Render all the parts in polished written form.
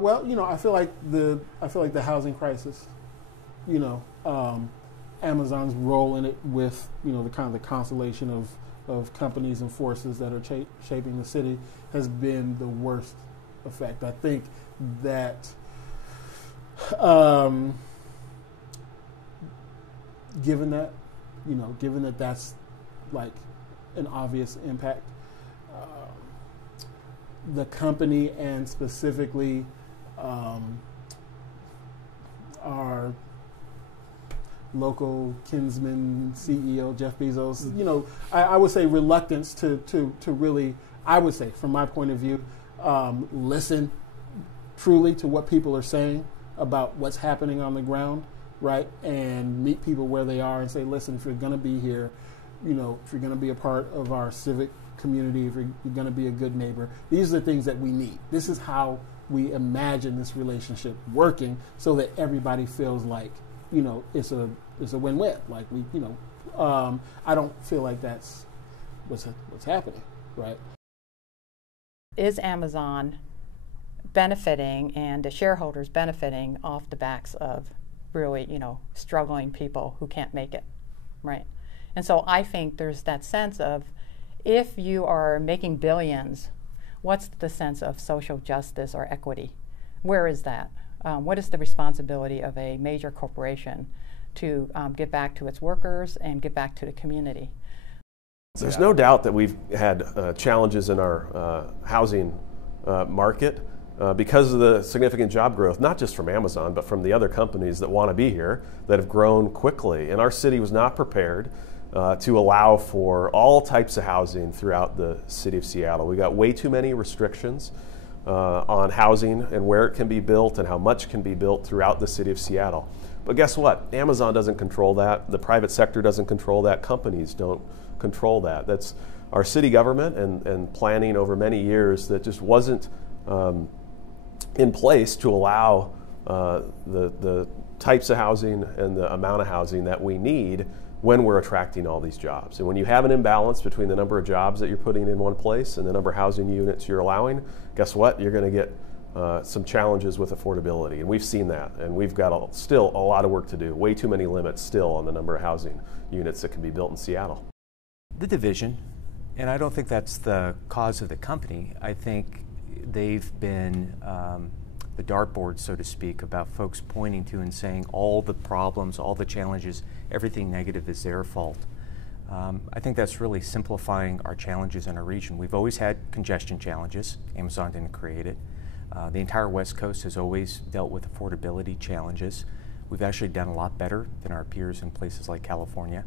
Well, I feel like the housing crisis, you know, Amazon's role in it with the kind of the constellation of companies and forces that are shaping the city has been the worst effect. I think that given that that's like an obvious impact, the company and specifically our local kinsman CEO Jeff Bezos, I would say reluctance to really, I would say from my point of view, listen truly to what people are saying about what's happening on the ground, right? And meet people where they are and say, listen, if you're going to be here, if you're going to be a part of our civic community, if you're going to be a good neighbor, these are the things that we need. This is how we imagine this relationship working so that everybody feels like, it's a win-win. Like I don't feel like that's what's happening, right? Is Amazon benefiting and the shareholders benefiting off the backs of really, struggling people who can't make it, right? And so I think there's that sense of, if you are making billions, what's the sense of social justice or equity? Where is that? What is the responsibility of a major corporation to give back to its workers and give back to the community? There's no doubt that we've had challenges in our housing market because of the significant job growth, not just from Amazon, but from the other companies that want to be here that have grown quickly. And our city was not prepared to allow for all types of housing throughout the city of Seattle. We got way too many restrictions on housing and where it can be built and how much can be built throughout the city of Seattle. But guess what? Amazon doesn't control that. The private sector doesn't control that. Companies don't control that. That's our city government and planning over many years that just wasn't in place to allow the types of housing and the amount of housing that we need when we're attracting all these jobs. And when you have an imbalance between the number of jobs that you're putting in one place and the number of housing units you're allowing, guess what? You're going to get some challenges with affordability. And we've seen that. And we've got still a lot of work to do. Way too many limits still on the number of housing units that can be built in Seattle. The division, and I don't think that's the cause of the company. I think they've been the dartboard, so to speak, about folks pointing to and saying all the problems, all the challenges, everything negative is their fault. I think that's really simplifying our challenges in our region. We've always had congestion challenges. Amazon didn't create it. The entire West Coast has always dealt with affordability challenges. We've actually done a lot better than our peers in places like California.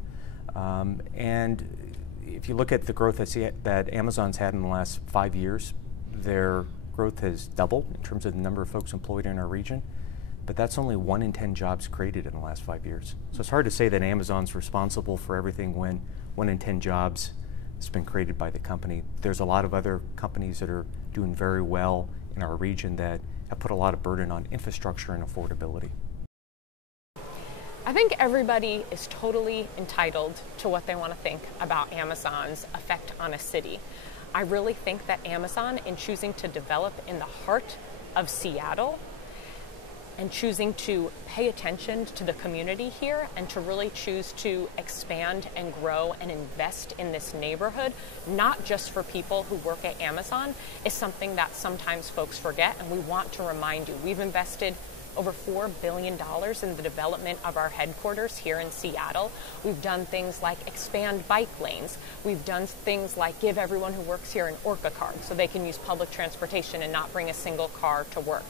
And if you look at the growth that Amazon's had in the last 5 years, their growth has doubled in terms of the number of folks employed in our region, but that's only 1 in 10 jobs created in the last 5 years. So it's hard to say that Amazon's responsible for everything when 1 in 10 jobs has been created by the company. There's a lot of other companies that are doing very well in our region that have put a lot of burden on infrastructure and affordability. I think everybody is totally entitled to what they want to think about Amazon's effect on a city. I really think that Amazon, in choosing to develop in the heart of Seattle and choosing to pay attention to the community here and to really choose to expand and grow and invest in this neighborhood, not just for people who work at Amazon, is something that sometimes folks forget, and we want to remind you. We've invested over $4 billion in the development of our headquarters here in Seattle. We've done things like expand bike lanes. We've done things like give everyone who works here an Orca card so they can use public transportation and not bring a single car to work.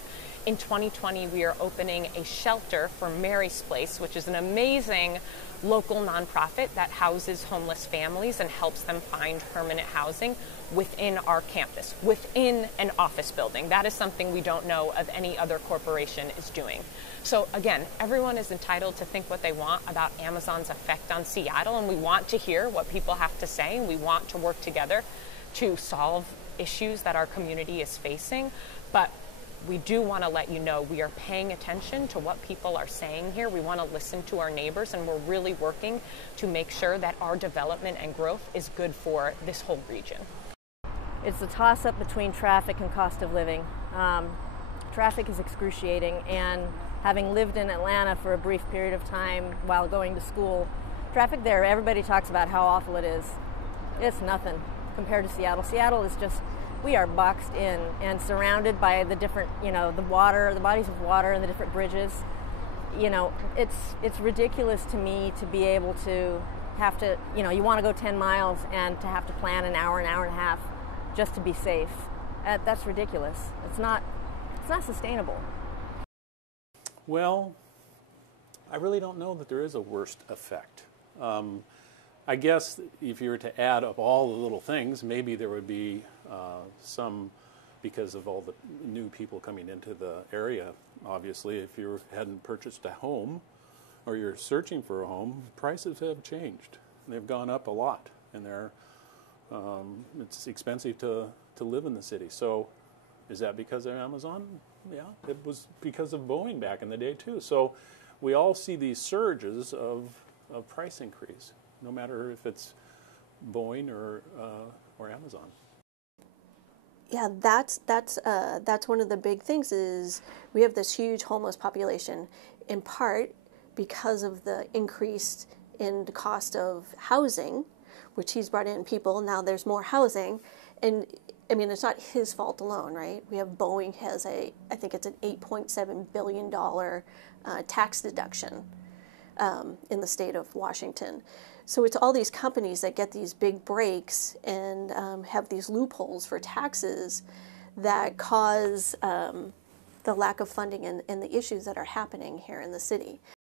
In 2020, we are opening a shelter for Mary's Place, which is an amazing local nonprofit that houses homeless families and helps them find permanent housing within our campus, within an office building. That is something we don't know of any other corporation is doing. So again, everyone is entitled to think what they want about Amazon's effect on Seattle, and we want to hear what people have to say, and we want to work together to solve issues that our community is facing. But we do want to let you know we are paying attention to what people are saying here. We want to listen to our neighbors, and we're really working to make sure that our development and growth is good for this whole region. It's a toss-up between traffic and cost of living. Traffic is excruciating, and having lived in Atlanta for a brief period of time while going to school, traffic there, everybody talks about how awful it is. It's nothing compared to Seattle. Seattle is just, we are boxed in and surrounded by the different, the water, the bodies of water and the different bridges. It's ridiculous to me to be able to have to, you want to go 10 miles and to have to plan an hour and a half just to be safe. That's ridiculous. It's not sustainable. Well, I really don't know that there is a worst effect. I guess if you were to add up all the little things, maybe there would be some, because of all the new people coming into the area. Obviously, if you hadn't purchased a home or you're searching for a home, prices have changed. They've gone up a lot, and it's expensive to live in the city. So is that because of Amazon? Yeah, it was because of Boeing back in the day too. So we all see these surges of price increase, no matter if it's Boeing or Amazon. Yeah, that's one of the big things is we have this huge homeless population, in part because of the increase in the cost of housing, which he's brought in people. Now there's more housing, and I mean, it's not his fault alone, right? We have Boeing has I think it's an $8.7 billion tax deduction in the state of Washington. So it's all these companies that get these big breaks and have these loopholes for taxes that cause the lack of funding and the issues that are happening here in the city.